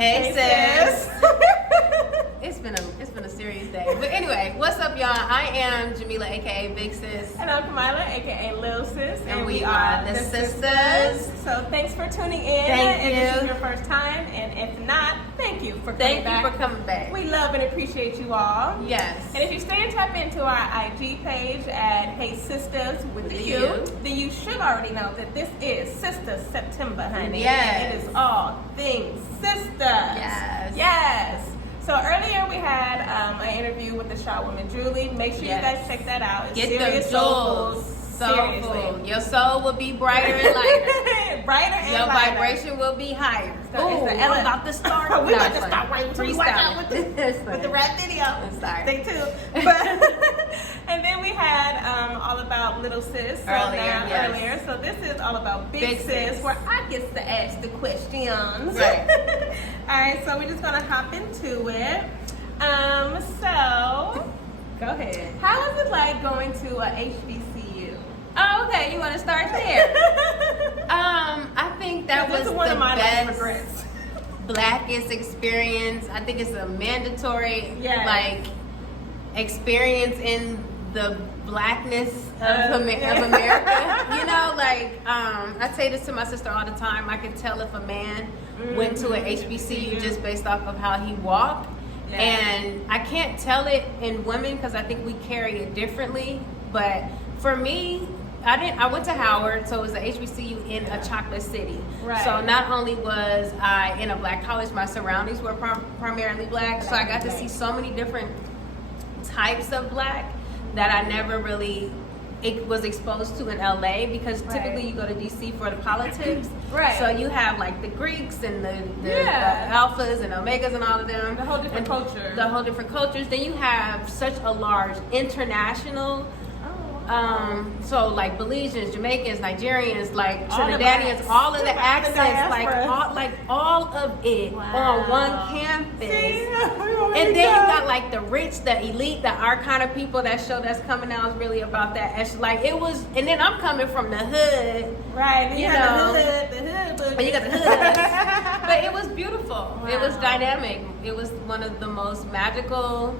Hey sis. It's been a serious day. But anyway, what's up, y'all? I am Jamila, aka Big Sis. And I'm Kamila, aka Lil Sis. And we are the sisters. So thanks for tuning in. Thank you. If this is your first time, and if not, thank you for coming back. Thank you for coming back. We love and appreciate you all. Yes. And if you stay and tap into our IG page at Hey Sisters with the U, then you should already know that this is Sister September, honey. Yes. And it is all things sisters. Yes. Yes. So earlier we had an interview with the Shaw woman Julie. Make sure you guys check that out. It's Get serious the soul jewels. food. Soul Seriously. food. Your soul will be brighter and lighter. Brighter and Your lighter. vibration will be higher. So it's the I'm about to start. We're about to start right before we watch out with the rap video. I'm sorry. Stay tuned. But, and then we had All About Little Sis earlier. So this is All About Big Sis, where I get to ask the questions. Right. All right, so we're just gonna hop into it. So Go ahead. how is it like going to a HBCU? Oh, okay. You want to start there? I think that was one the of my life best regrets. blackest experience. I think it's a mandatory Yes. experience in the blackness of America. You know, I say this to my sister all the time. I can tell if a man went to an HBCU just based off of how he walked. Yeah. And I can't tell it in women because I think we carry it differently. But for me, I went to Howard, so it was an HBCU in a chocolate city. Right. So not only was I in a black college, my surroundings were primarily black. So I got to see so many different types of black that I never really was exposed to in LA, because typically you go to DC for the politics. Right. So you have like the Greeks and the alphas and omegas and all of them. The whole different culture. The whole different cultures. Then you have such a large international. So like Belizeans, Jamaicans, Nigerians, like Trinidadians, all of the accents, all of it on one campus. And then you got like the rich, the elite, our kind of people. That show that's coming out is really about that. It was, and then I'm coming from the hood, right? You know, the hood, but you got the hood. But it was beautiful. Wow. It was dynamic. It was one of the most magical,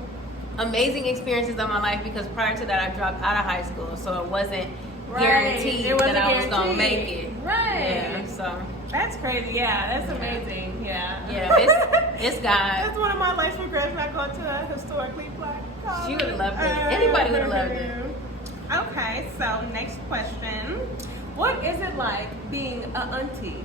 amazing experiences of my life, because prior to that I dropped out of high school, so it wasn't guaranteed that I was gonna make it. Right. Yeah, so that's crazy. Yeah, that's amazing. Yeah. Yeah, it's God. That's one of my life's regrets, not going to a historically black college. You would have loved it. Anybody would have loved it. Okay, so next question. What is it like being an auntie?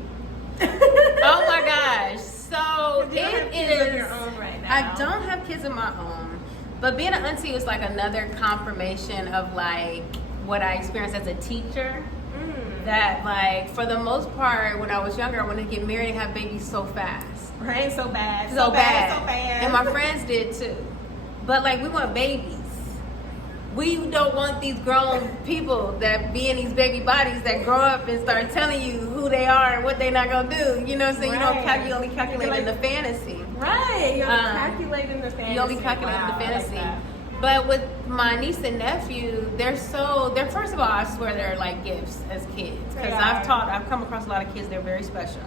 Oh my gosh. So You don't have kids of your own right now. I don't have kids of my own. But being an auntie was like another confirmation of like what I experienced as a teacher. That like for the most part, when I was younger, I wanted to get married and have babies so fast. Right, so bad. So bad. So bad. And my friends did too. But like we want babies. We don't want these grown people that be in these baby bodies that grow up and start telling you who they are and what they're not gonna do. You know what I'm saying? Right. You only calculate in the fantasy. Right, you're calculating the fantasy. You only calculate the fantasy. Like but with my niece and nephew, they're first of all, I swear they're like gifts as kids. Because I've come across a lot of kids, they're very special.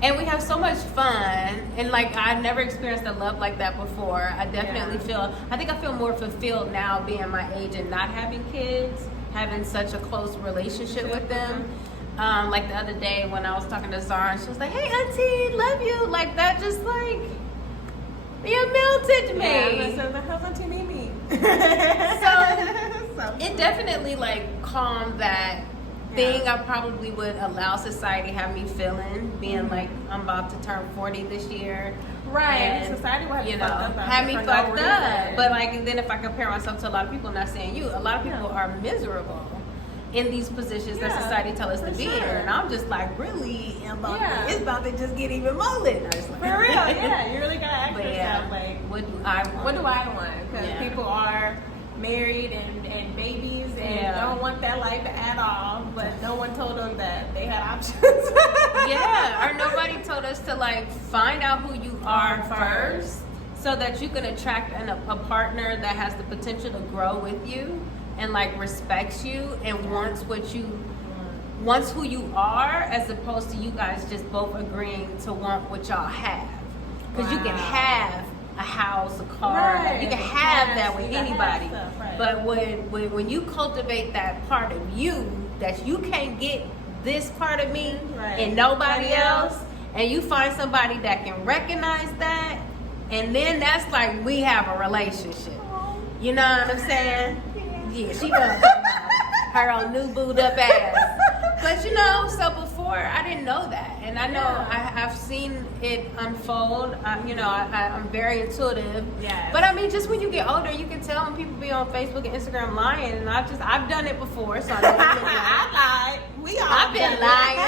And we have so much fun, and like I've never experienced a love like that before. I definitely I think I feel more fulfilled now being my age and not having kids, having such a close relationship with them. Like the other day when I was talking to Zara, and she was like, "Hey, auntie, love you." Like that, just like you melted me. Yeah, so how's Auntie Mimi? So it definitely like calmed that thing I probably would allow society have me feeling, being like I'm about to turn 40 this year. Right, and society will have have me fucked up. But like then if I compare myself to a lot of people, not saying you, a lot of people are miserable in these positions that society tell us to be in, and I'm just like really it's about to just get even more lit. No, for real, you really gotta ask yourself like, what do I want? What do I want? Because people are married and babies and don't want that life at all, but no one told them that they had options. Or nobody told us to like find out who you are first, so that you can attract a partner that has the potential to grow with you and like respects you and wants what you wants who you are, as opposed to you guys just both agreeing to want what y'all have. Because you can have a house, a car, you can have that with anybody. But when you cultivate that part of you, that you can't get this part of me and nobody else, and you find somebody that can recognize that, and then that's like we have a relationship. You know what I'm saying? Yeah, she does her own new booed up ass. But you know, so before I didn't know that, and I know I've seen it unfold. I'm very intuitive. Yes. But I mean, just when you get older, you can tell when people be on Facebook and Instagram lying, and I've done it before, so I know I lied. I've been lying.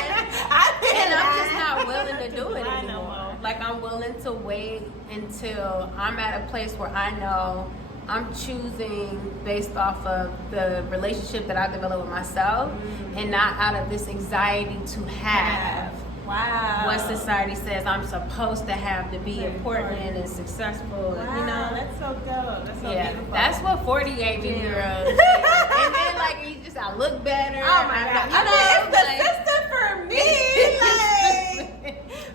And I'm just not willing to do it anymore. Like, I'm willing to wait until I'm at a place where I know I'm choosing based off of the relationship that I develop with myself, and not out of this anxiety to have what society says I'm supposed to have to be important and successful. Wow, you know, that's so dope. That's so beautiful. That's what 48 baby girls. And then like I look better. Oh my God! It's the sister for me.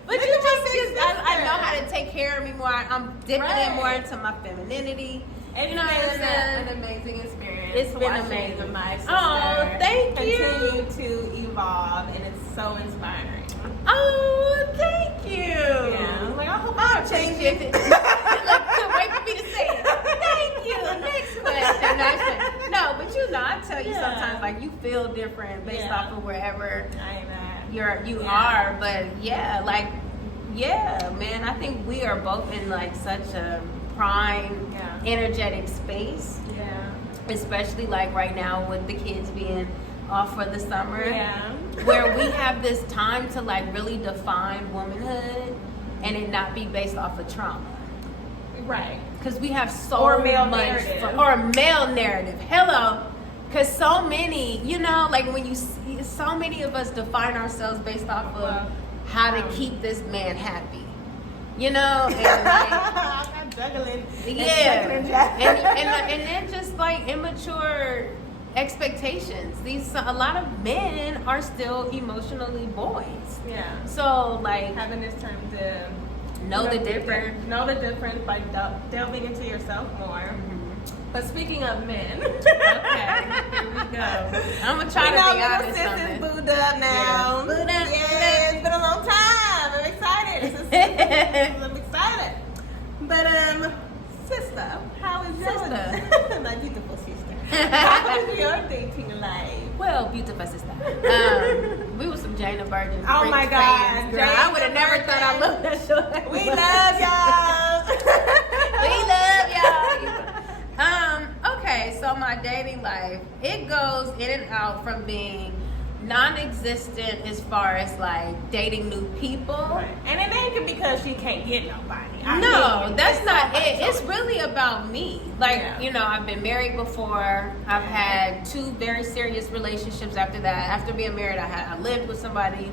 But you just I know how to take care of me more. I'm dipping in more into my femininity. And you know what I'm saying? An amazing experience. It's been amazing. My sister thank you. Continue to evolve, and it's so inspiring. Oh, thank you. Yeah. I'm like, I hope I'll change it. Couldn't wait for me to say it. Thank you. Next question. No, but I tell you sometimes, like, you feel different based off of wherever you are. But man, I think we are both in like such a prime, energetic space. Yeah. Especially like right now with the kids being off for the summer. Yeah. Where we have this time to like really define womanhood and it not be based off of trauma. Right. Because we have so much or a male narrative. Hello. Because so many, like when you see so many of us define ourselves based off of how to keep this man happy. And like, I'm juggling. And then just like immature expectations. A lot of men are still emotionally boys. Yeah. So like having this time to know the difference by delving into yourself more. Mm-hmm. But speaking of men, okay, here we go. I'm gonna try to be honest. Sis is booed up now. Yeah. Booed up. Yeah, it's been a long time. I'm excited. I'm excited. But sister, how is your my beautiful sister? How is your dating life? Well, beautiful sister. We were some Jana Virgin. Oh my God, girl! I would have never thought I loved that show. We love y'all. We love y'all. Okay, so my dating life, it goes in and out from being non-existent as far as like dating new people. Right. And it ain't because she can't get nobody. No, that's not it. It's really about me. Like, I've been married before. I've had 2 very serious relationships after that. After being married, I lived with somebody.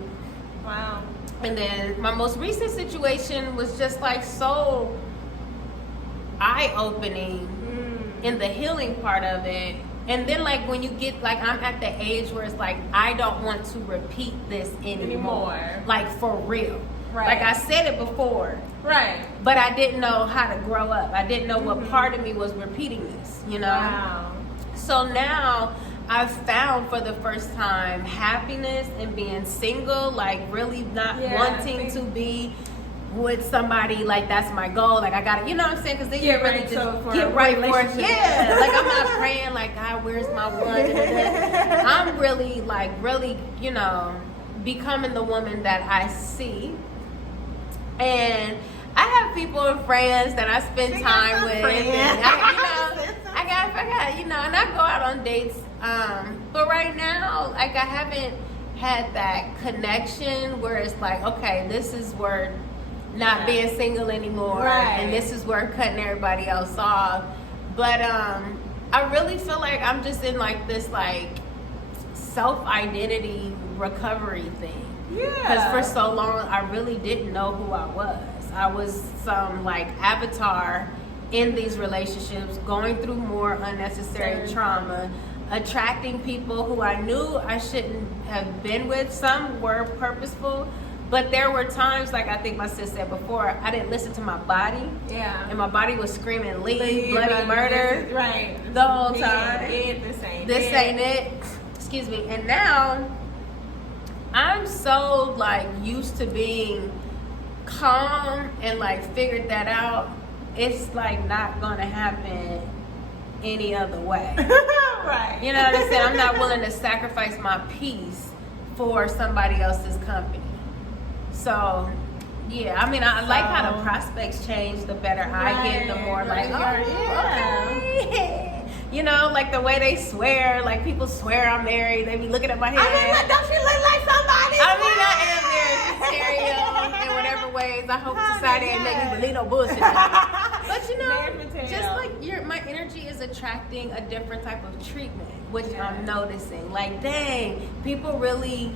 Wow. And then my most recent situation was just like so eye-opening in the healing part of it. And then like when you get like I'm at the age where it's like I don't want to repeat this anymore. Like for real. Right. Like I said it before. Right. But I didn't know how to grow up. I didn't know what part of me was repeating this, Wow. So now I've found for the first time happiness in being single, like really not wanting to be with somebody, like that's my goal, like I gotta, you know what I'm saying, because then you really just get right for it. Yeah, like I'm not praying like, God, where's my one? I'm really like becoming the woman that I see. And I have people and friends that I spend time with, and I got and I go out on dates, but right now like I haven't had that connection where it's like, okay, this is where not being single anymore, and this is where cutting everybody else off. But I really feel like I'm just in like this like self-identity recovery thing. Yeah. Because for so long I really didn't know who I was. I was some like avatar in these relationships, going through more unnecessary trauma, attracting people who I knew I shouldn't have been with. Some were purposeful, but there were times, like I think my sis said before, I didn't listen to my body. Yeah. And my body was screaming, leave, bloody murder. Right. The whole time. This ain't it. Excuse me. And now, I'm so, like, used to being calm and, like, figured that out. It's, like, not going to happen any other way. Right. You know what I'm saying? I'm not willing to sacrifice my peace for somebody else's company. So, yeah, I mean, I like how the prospects change. The better I get, the more like, okay. You know, like the way they swear, like people swear I'm married. They be looking at my head. I mean, like, don't you look like somebody? I mean, I am married to stereo in whatever ways. I hope society ain't make me believe no bullshit. But you know, just like my energy is attracting a different type of treatment, which I'm noticing. Like, dang, people really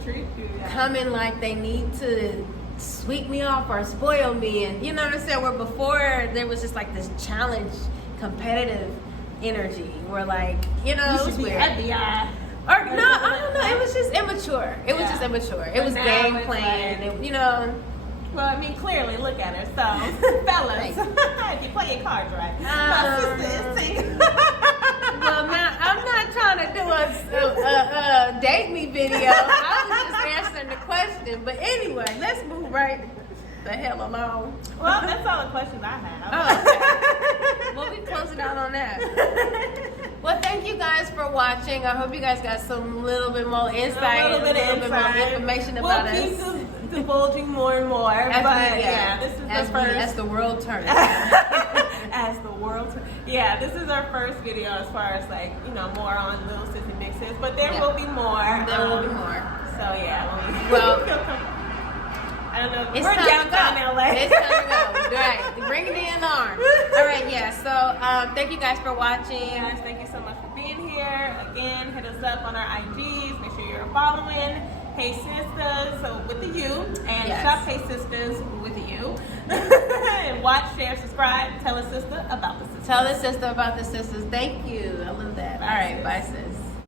come in like they need to sweep me off or spoil me, and you know what I'm saying? Where before there was just like this challenge, competitive energy, where like, you know, You it was should be weird. FBI. Or no, I don't know. It was just immature. It was just immature. It was now game it's playing. like- You know. Well, I mean, clearly, look at her. So, fellas, if you play your cards right, my sister is singing. Well, now I'm not trying to do a date me video. I was just answering the question. But anyway, let's move right the hell along. Well, that's all the questions I have. Oh, okay. We'll be closing out on that. Well, thank you guys for watching. I hope you guys got some little bit more insight, a little bit more information about us. We'll keep divulging more and more. This is the first. As the world turns. As the world. This is our first video as far as like, you know, more on Lil Sis and Big Sis, but there will be more. There will be more. So Well, I don't know. It's We're time to downtown go. LA. It's time to go. Right. Bring the alarm. All right, So thank you guys for watching. Guys, thank you so much for being here. Again, hit us up on our IGs. Make sure you're following Hey Sisters, so with the U, and shop Hey Sisters with the U. And watch, share, subscribe. Tell a sister about the sisters. Tell a sister about the sisters. Thank you. I love that. All right, bye sis.